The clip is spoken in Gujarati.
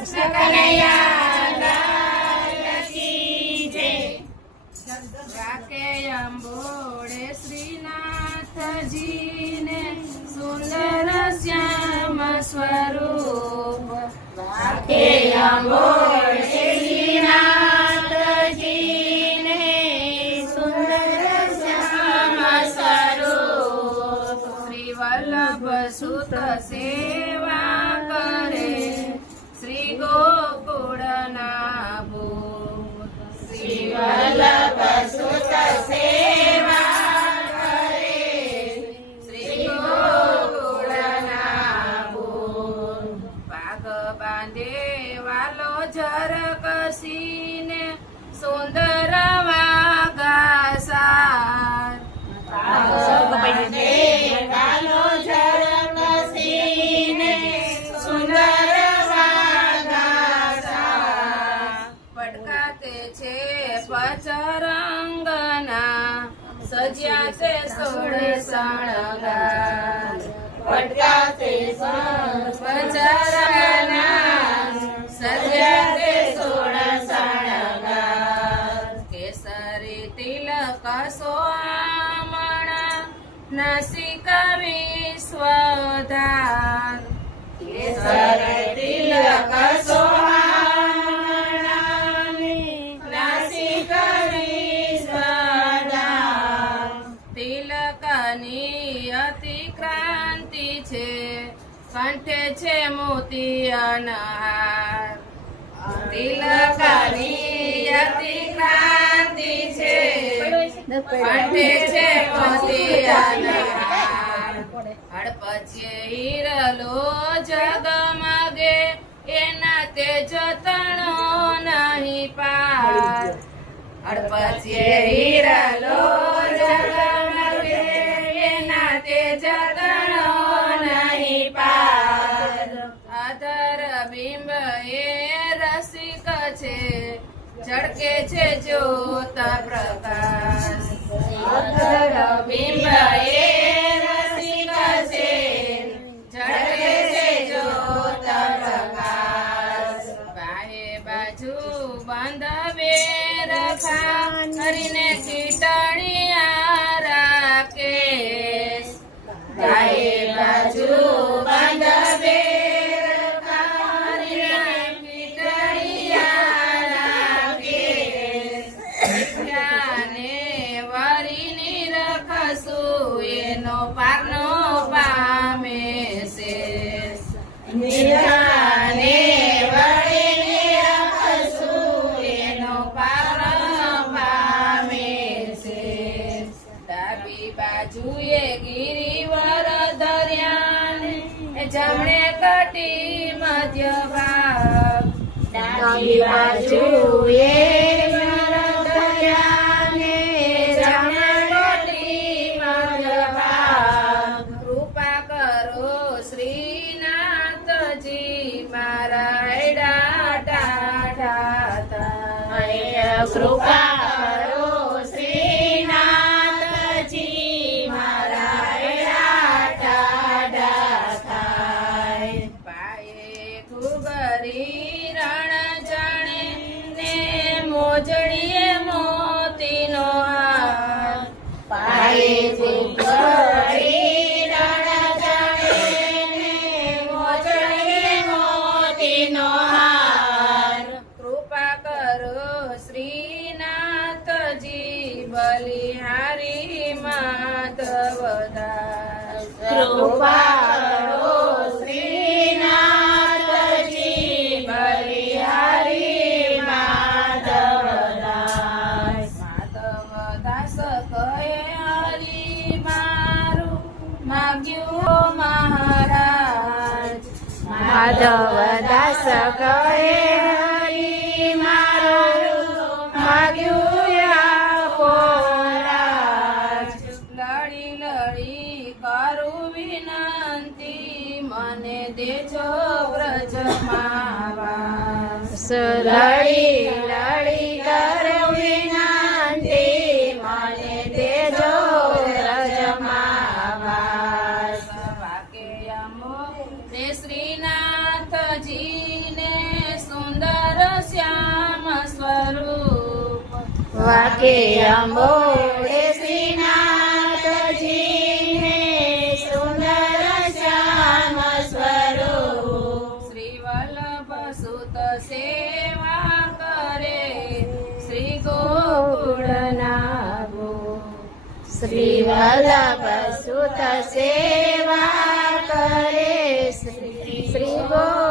કૃષ્ણ કનૈયા લાલ કી જય. રાકે અંબોડે શ્રીનાથજીને સુંદર શ્યામ સ્વરૂપ. રાકે અંબોડે શ્રીનાથજીને સુંદર શ્યામ સ્વરૂપ. શ્રી વલ્લભ સુત સેવા કરે શ્રી ગોકુળના ભૂપ. શ્રી વલ્લભ સુત સેવા કરે શ્રી ગોકુળના ભૂપ. પાગ બાંધે વાલો જર કસીને સુંદર વાગા સાર. પાગ બાંધે વાલો જર કસીને સુંદર વાગા સાર. પટકાતે છે પચરંગના સજ્યા તે સોળ શણગાર. પટકાતે પચરંગના સજ્યા તે સોળ શણગાર. કેસરી તિલક સોમણા નાસિકા વિશ્વધાર. કેસરી તિલક સોમણા નાસિકા વિશ્વધાર. તિલકની અતિ ક્રાંતિ છે કંઠે છે મોતિયાના હાર. તિલકની અતિ ક્રાંતિ છે કંઠે છે મોતિયાના હાર. હડપચે હિરલો જગમગે એના તેજ તણો નહીં પાર. હડપચે હિરલો જગમગે એના તેજ તણો નહીં પાર. અધર બિંબ એ રસિક છે ઝળકે છે જ્યોત પ્રકાશ. અધર બિંબ એ રસિક છે ઝળકે છે જ્યોત પ્રકાશ. બાહે બાજુ બાંધવે રખા હરીને કીટણિયા રાકેશ. બાહે બાજુ બાંધવે એનો પારનો પામે શેષ. નિધાને વળીને રખશું એનો પારનો પામે શેષ. ડાબી બાજુએ ગિરિવર દરિયાને જમણે કટી મધ્ય ભાગ. ડાબી બાજુએ કૃપા કરો શ્રીનાથજી મારા થાય. પાયે ઘુઘરી રણ જાણે ને મોજડીએ મોતીનો હાર. પાયે ઘુઘરી રણ જાણે ને મોજડીએ મોતીનો હાર. કૃપા કરો શ્રીનાથજી બલિહારી માધવદાસ. કૃપા કરો શ્રીનાથજી બલિહારી માધવદાસ. માધવદાસ કહે હરી મારું માગ્યું મહારાજ. માધવદાસ કહે હરી મારું માગ્યું આપો રાજ. લડી લડી કરું વિનંતી મને દેજો વ્રજમાં વાસ. લડી લડી કરું વિનંતી મને દેજો વ્રજમાં વાસ. વાકે અમો શ્રીનાથજીને વાકે અંબોડે શ્રીનાથજીને સુંદર શ્યામ સ્વરૂપ શ્રી વલ્લભ સુત સેવા કરે શ્રી ગોકુળના શ્રી વલ્લભ સુત સેવા કરે શ્રી ગો